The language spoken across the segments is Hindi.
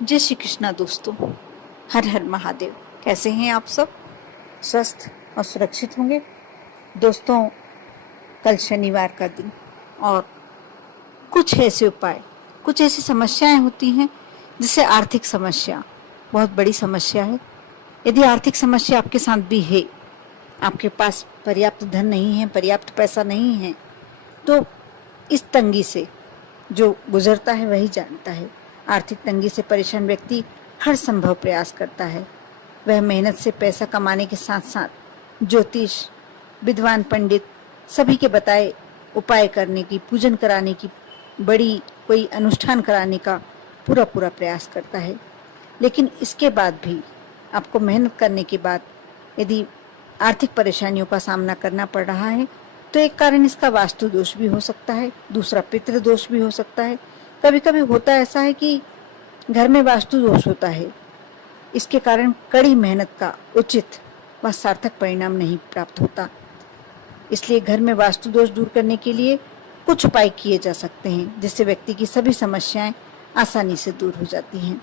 जय श्री कृष्णा दोस्तों। हर हर महादेव। कैसे हैं आप सब? स्वस्थ और सुरक्षित होंगे दोस्तों। कल शनिवार का दिन और कुछ ऐसे उपाय, कुछ ऐसी समस्याएं होती हैं जैसे आर्थिक समस्या बहुत बड़ी समस्या है। यदि आर्थिक समस्या आपके साथ भी है, आपके पास पर्याप्त धन नहीं है, पर्याप्त पैसा नहीं है, तो इस तंगी से जो गुजरता है वही जानता है। आर्थिक तंगी से परेशान व्यक्ति हर संभव प्रयास करता है। वह मेहनत से पैसा कमाने के साथ साथ ज्योतिष, विद्वान पंडित सभी के बताए उपाय करने की, पूजन कराने की, बड़ी कोई अनुष्ठान कराने का पूरा प्रयास करता है। लेकिन इसके बाद भी आपको मेहनत करने के बाद यदि आर्थिक परेशानियों का सामना करना पड़ रहा है तो एक कारण इसका वास्तु दोष भी हो सकता है, दूसरा पितृ दोष भी हो सकता है। कभी कभी होता ऐसा है कि घर में वास्तु दोष होता है, इसके कारण कड़ी मेहनत का उचित व सार्थक परिणाम नहीं प्राप्त होता। इसलिए घर में वास्तु दोष दूर करने के लिए कुछ उपाय किए जा सकते हैं जिससे व्यक्ति की सभी समस्याएं आसानी से दूर हो जाती हैं।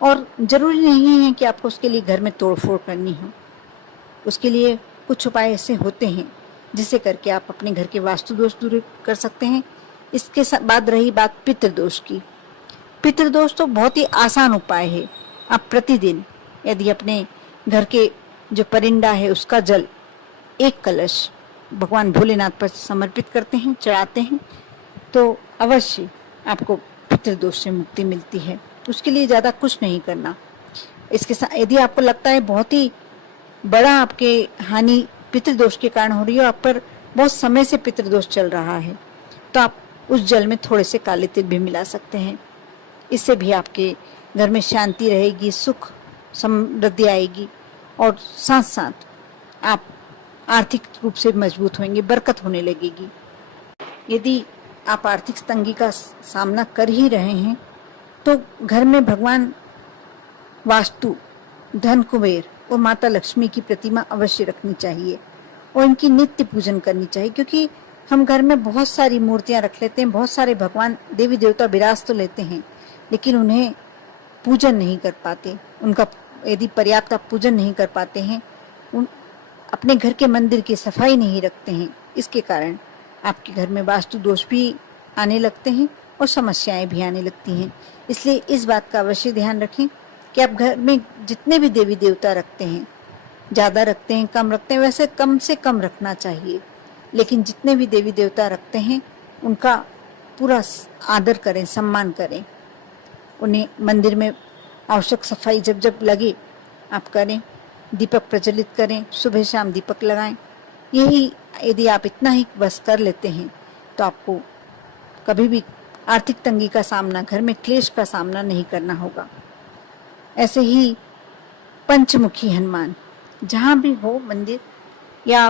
और जरूरी नहीं है कि आपको उसके लिए घर में तोड़फोड़ करनी हो। उसके लिए कुछ उपाय ऐसे होते हैं जिसे करके आप अपने घर के वास्तु दोष दूर कर सकते हैं। इसके बाद रही बात पितृदोष की। पितृदोष तो बहुत ही आसान उपाय है। आप प्रतिदिन यदि अपने घर के जो परिंदा है उसका जल 1 कलश भगवान भोलेनाथ पर समर्पित करते हैं, चढ़ाते हैं, तो अवश्य आपको पितृदोष से मुक्ति मिलती है। उसके लिए ज़्यादा कुछ नहीं करना। इसके साथ यदि आपको लगता है बहुत ही बड़ा आपके हानि पितृदोष के कारण हो रही है, आप पर बहुत समय से पितृदोष चल रहा है, तो आप उस जल में थोड़े से काले तिल भी मिला सकते हैं। इससे भी आपके घर में शांति रहेगी, सुख समृद्धि आएगी और साथ साथ आप आर्थिक रूप से मजबूत होंगे, बरकत होने लगेगी। यदि आप आर्थिक तंगी का सामना कर ही रहे हैं तो घर में भगवान वास्तु, धन कुबेर और माता लक्ष्मी की प्रतिमा अवश्य रखनी चाहिए और इनकी नित्य पूजन करनी चाहिए। क्योंकि हम घर में बहुत सारी मूर्तियां रख लेते हैं, बहुत सारे भगवान देवी देवता विराज तो लेते हैं, लेकिन उन्हें पूजन नहीं कर पाते। उनका यदि पर्याप्त आप पूजन नहीं कर पाते हैं, अपने घर के मंदिर की सफाई नहीं रखते हैं, इसके कारण आपके घर में वास्तु दोष भी आने लगते हैं और समस्याएं भी आने लगती हैं। इसलिए इस बात का अवश्य ध्यान रखें कि आप घर में जितने भी देवी देवता रखते हैं, ज़्यादा रखते हैं, कम रखते हैं, वैसे कम से कम रखना चाहिए, लेकिन जितने भी देवी देवता रखते हैं उनका पूरा आदर करें, सम्मान करें। उन्हें मंदिर में आवश्यक सफाई जब जब लगे आप करें, दीपक प्रज्वलित करें, सुबह शाम दीपक लगाएं। यही यदि आप इतना ही बस कर लेते हैं तो आपको कभी भी आर्थिक तंगी का सामना, घर में क्लेश का सामना नहीं करना होगा। ऐसे ही पंचमुखी हनुमान, जहाँ भी हो मंदिर या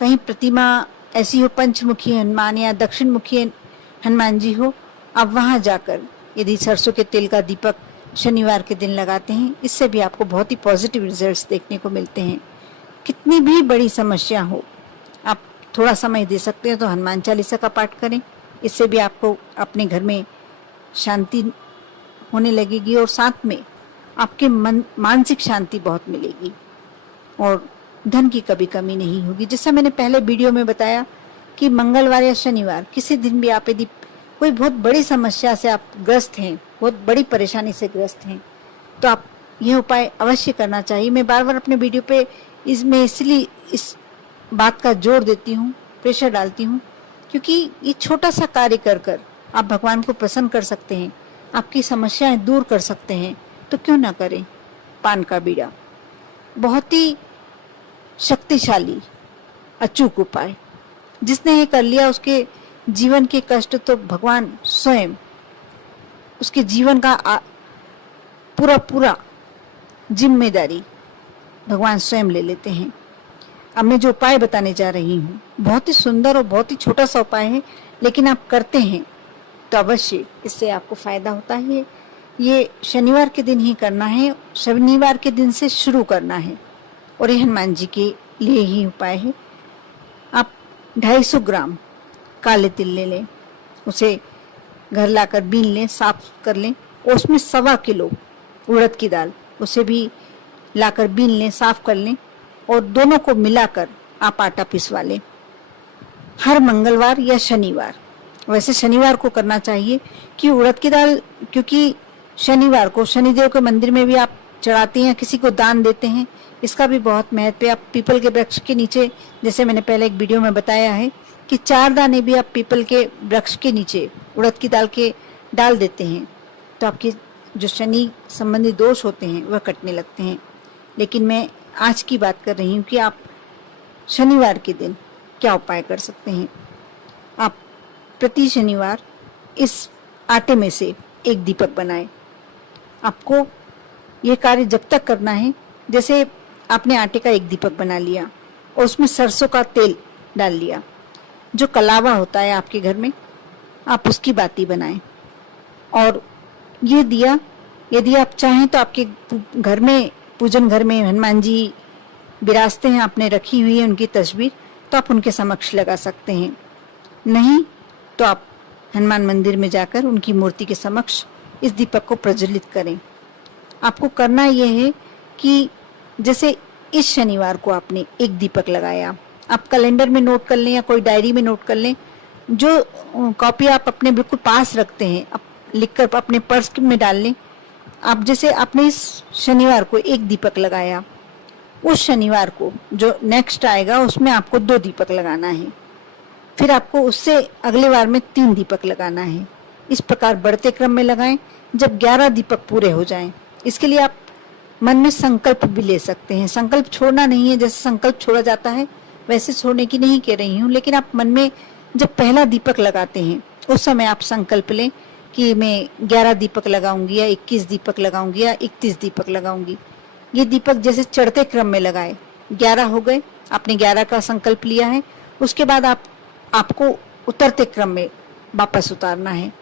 कहीं प्रतिमा ऐसी हो, पंचमुखी हनुमान या दक्षिण मुखी हनुमान जी हो, आप वहाँ जाकर यदि सरसों के तेल का दीपक शनिवार के दिन लगाते हैं, इससे भी आपको बहुत ही पॉजिटिव रिजल्ट्स देखने को मिलते हैं। कितनी भी बड़ी समस्या हो, आप थोड़ा समय दे सकते हैं तो हनुमान चालीसा का पाठ करें। इससे भी आपको अपने घर में शांति होने लगेगी और साथ में आपके मानसिक शांति बहुत मिलेगी और धन की कभी कमी नहीं होगी। जैसा मैंने पहले वीडियो में बताया कि मंगलवार या शनिवार किसी दिन भी आप यदि कोई बहुत बड़ी समस्या से आप ग्रस्त हैं, बहुत बड़ी परेशानी से ग्रस्त हैं, तो आप यह उपाय अवश्य करना चाहिए। मैं बार बार अपने वीडियो पे इसमें इसलिए इस बात का जोर देती हूँ, प्रेशर डालती हूँ, क्योंकि ये छोटा सा कार्य कर कर आप भगवान को प्रसन्न कर सकते हैं, आपकी समस्याएं दूर कर सकते हैं, तो क्यों ना करें। पान का बीड़ा बहुत ही शक्तिशाली अचूक उपाय, जिसने ये कर लिया उसके जीवन के कष्ट तो भगवान स्वयं उसके जीवन का पूरा जिम्मेदारी भगवान स्वयं ले लेते हैं। अब मैं जो उपाय बताने जा रही हूँ बहुत ही सुंदर और बहुत ही छोटा सा उपाय है, लेकिन आप करते हैं तो अवश्य इससे आपको फायदा होता है। ये शनिवार के दिन ही करना है, शनिवार के दिन से शुरू करना है और ये हनुमान जी के लिए ही उपाय है। आप 250 ग्राम काले तिल ले लें, उसे घर लाकर बीन लें, साफ कर लें और उसमें 1.25 किलो उड़द की दाल, उसे भी लाकर बीन लें, साफ कर लें और दोनों को मिलाकर आप आटा पिसवा लें। हर मंगलवार या शनिवार, वैसे शनिवार को करना चाहिए कि उड़द की दाल, क्योंकि शनिवार को शनिदेव के मंदिर में भी आप चढ़ाते हैं, किसी को दान देते हैं, इसका भी बहुत महत्व है। आप पीपल के वृक्ष के नीचे, जैसे मैंने पहले एक वीडियो में बताया है कि 4 दाने भी आप पीपल के वृक्ष के नीचे उड़द की दाल के डाल देते हैं तो आपके जो शनि संबंधी दोष होते हैं वह कटने लगते हैं। लेकिन मैं आज की बात कर रही हूँ कि आप शनिवार के दिन क्या उपाय कर सकते हैं। आप प्रति शनिवार इस आटे में से एक दीपक बनाएं। आपको ये कार्य जब तक करना है, जैसे आपने आटे का एक दीपक बना लिया और उसमें सरसों का तेल डाल लिया, जो कलावा होता है आपके घर में, आप उसकी बाती बनाएं। और ये दिया, यदि आप चाहें तो आपके घर में, पूजन घर में हनुमान जी विराजते हैं, आपने रखी हुई है उनकी तस्वीर, तो आप उनके समक्ष लगा सकते हैं। नहीं तो आप हनुमान मंदिर में जाकर उनकी मूर्ति के समक्ष इस दीपक को प्रज्वलित करें। आपको करना यह है कि जैसे इस शनिवार को आपने एक दीपक लगाया, आप कैलेंडर में नोट कर लें या कोई डायरी में नोट कर लें, जो कॉपी आप अपने बिल्कुल पास रखते हैं, आप लिखकर अपने पर्स में डाल लें। आप जैसे आपने इस शनिवार को एक दीपक लगाया, उस शनिवार को जो नेक्स्ट आएगा उसमें आपको 2 दीपक लगाना है, फिर आपको उससे अगले वार में 3 दीपक लगाना है। इस प्रकार बढ़ते क्रम में लगाएं जब 11 दीपक पूरे हो जाएं। इसके लिए आप मन में संकल्प भी ले सकते हैं। संकल्प छोड़ना नहीं है, जैसे संकल्प छोड़ा जाता है वैसे छोड़ने की नहीं कह रही हूँ, लेकिन आप मन में जब पहला दीपक लगाते हैं उस समय आप संकल्प लें कि मैं 11 दीपक लगाऊंगी या 21 दीपक लगाऊंगी या 31 दीपक लगाऊंगी। ये दीपक जैसे चढ़ते क्रम में लगाए, 11 हो गए, आपने 11 का संकल्प लिया है, उसके बाद आपको उतरते क्रम में वापस उतारना है।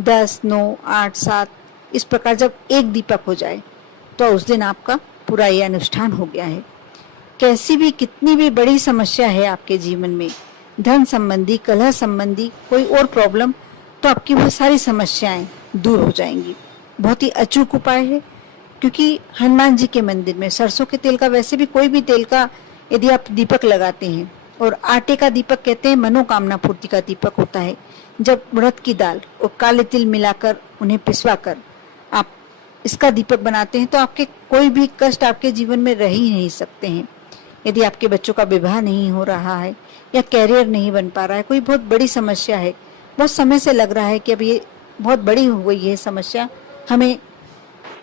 10, 9, 8, 7 इस प्रकार जब एक दीपक हो जाए तो उस दिन आपका पूरा ये अनुष्ठान हो गया है। कैसी भी, कितनी भी बड़ी समस्या है आपके जीवन में, धन संबंधी, कलह संबंधी, कोई और प्रॉब्लम, तो आपकी वो सारी समस्याएं दूर हो जाएंगी। बहुत ही अचूक उपाय है, क्योंकि हनुमान जी के मंदिर में सरसों के तेल का, वैसे भी कोई भी तेल का यदि आप दीपक लगाते हैं, और आटे का दीपक कहते हैं मनोकामना पूर्ति का दीपक होता है। जब उड़द की दाल और काले तिल मिलाकर उन्हें पिसवा कर आप इसका दीपक बनाते हैं तो आपके कोई भी कष्ट आपके जीवन में रह ही नहीं सकते हैं। यदि आपके बच्चों का विवाह नहीं हो रहा है या कैरियर नहीं बन पा रहा है, कोई बहुत बड़ी समस्या है, बहुत समय से लग रहा है कि अब ये बहुत बड़ी हो गई है समस्या, हमें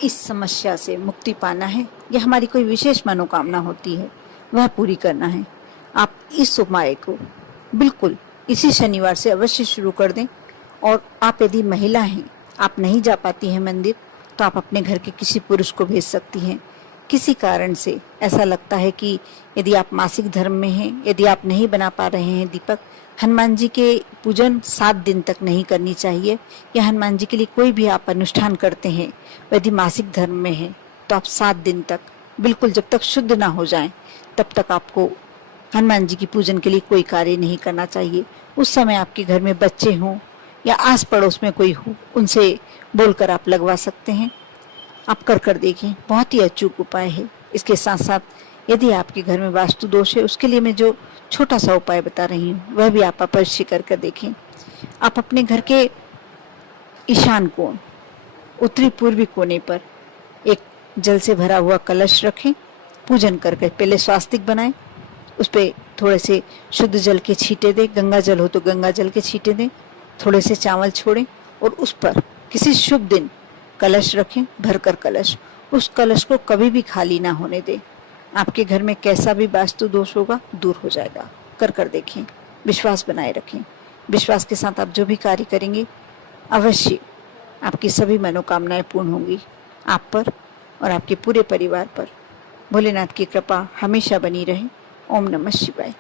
इस समस्या से मुक्ति पाना है या हमारी कोई विशेष मनोकामना होती है वह पूरी करना है, आप इस उपाय को बिल्कुल इसी शनिवार से अवश्य शुरू कर दें। और आप यदि महिला हैं, आप नहीं जा पाती हैं मंदिर, तो आप अपने घर के किसी पुरुष को भेज सकती हैं। किसी कारण से ऐसा लगता है कि यदि आप मासिक धर्म में हैं, यदि आप नहीं बना पा रहे हैं दीपक, हनुमान जी के पूजन 7 दिन तक नहीं करनी चाहिए, या हनुमान जी के लिए कोई भी आप अनुष्ठान करते हैं, यदि मासिक धर्म में है तो आप 7 दिन तक बिल्कुल जब तक शुद्ध ना हो जाएं तब तक आपको हनुमान जी की पूजन के लिए कोई कार्य नहीं करना चाहिए। उस समय आपके घर में बच्चे हों या आस पड़ोस में कोई हो, उनसे बोलकर आप लगवा सकते हैं। आप कर देखें, बहुत ही अचूक उपाय है। इसके साथ साथ यदि आपके घर में वास्तु दोष है, उसके लिए मैं जो छोटा सा उपाय बता रही हूँ वह भी आप अवश्य कर देखें। आप अपने घर के ईशान कोण, उत्तरी पूर्वी कोने पर एक जल से भरा हुआ कलश रखें। पूजन करके पहले स्वास्तिक बनाएं, उस पर थोड़े से शुद्ध जल के छींटे दें, गंगा जल हो तो गंगा जल के छींटे दें, थोड़े से चावल छोड़ें और उस पर किसी शुभ दिन कलश रखें, भरकर कलश। उस कलश को कभी भी खाली ना होने दें। आपके घर में कैसा भी वास्तु दोष होगा दूर हो जाएगा। कर देखें, विश्वास बनाए रखें। विश्वास के साथ आप जो भी कार्य करेंगे अवश्य आपकी सभी मनोकामनाएं पूर्ण होंगी, आप पर और आपके पूरे परिवार पर। भोलेनाथ की कृपा हमेशा बनी रहे। ओम नमः शिवाय।